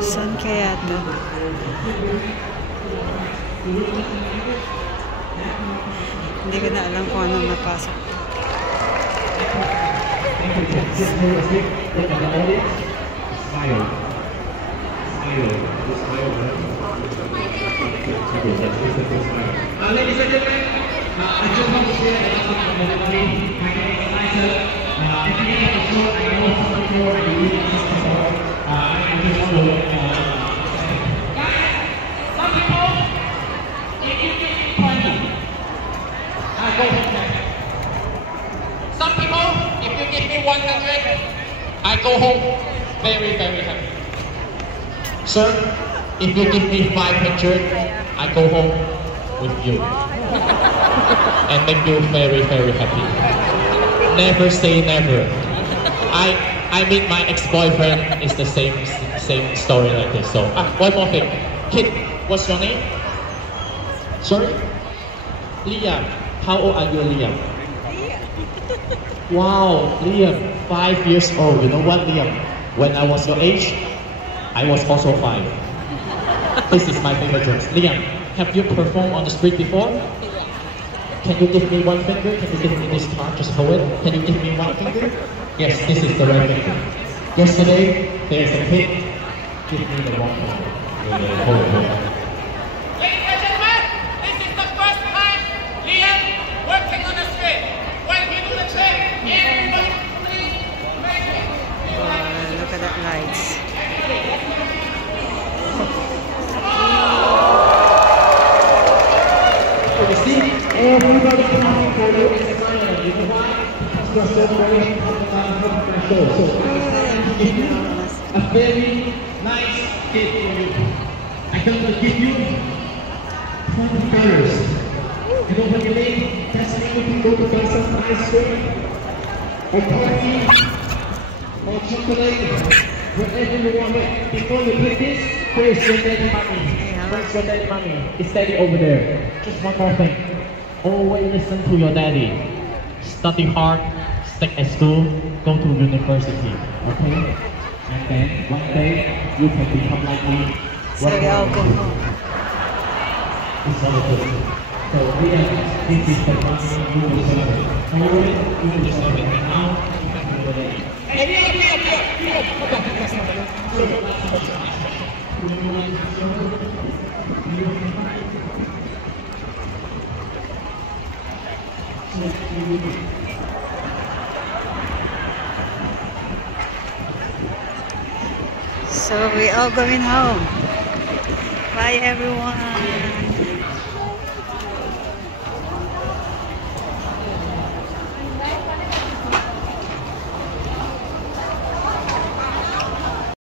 Saan kaya to? Hindi ko na alam kung anong napasok. Ladies and gentlemen, I just want to share a little bit of my name is Nigel. At the beginning of the show, I know some of you are really interested. I just want to guys, some people, if you give me money, I go home. Some people, if you give me 100, I go home very, very happy. Sir, if you give me 500, I go home with you and make you very, very happy. Never say never. I mean, my ex-boyfriend is the same story like this. So one more thing, kid, what's your name? Sorry, Liam. How old are you, Liam? Wow, Liam, 5 years old. You know what, Liam? When I was your age, I was also 5. This is my favorite joke. Liam, have you performed on the street before? Can you give me one finger? Can you give me this card? Just hold it. Can you give me one finger? Yes, this is the right finger. Yesterday, there's a kid. Give me the wrong finger. Hold it. Ladies and gentlemen, this is the first time Liam working on the street. When we do the trick, everybody please make it. Look at that lights. You see, everybody coming for you in the final. You know why? Because you're so very show. So a very nice gift for you. I'm going to give you $20. You know what you mean? That's when you can go to buy some ice cream or coffee or chocolate, whatever you want it. Before you put this, where's your daddy money? Where's your daddy money? It's daddy over there. Just one more thing. Always listen to your daddy. Study hard, stick at school, go to university. Okay? And then one day you can become like me. Sige, I'll go home. It's all good. So this is the money you deserve it. Always you deserve it. And now So we all going home. Bye everyone.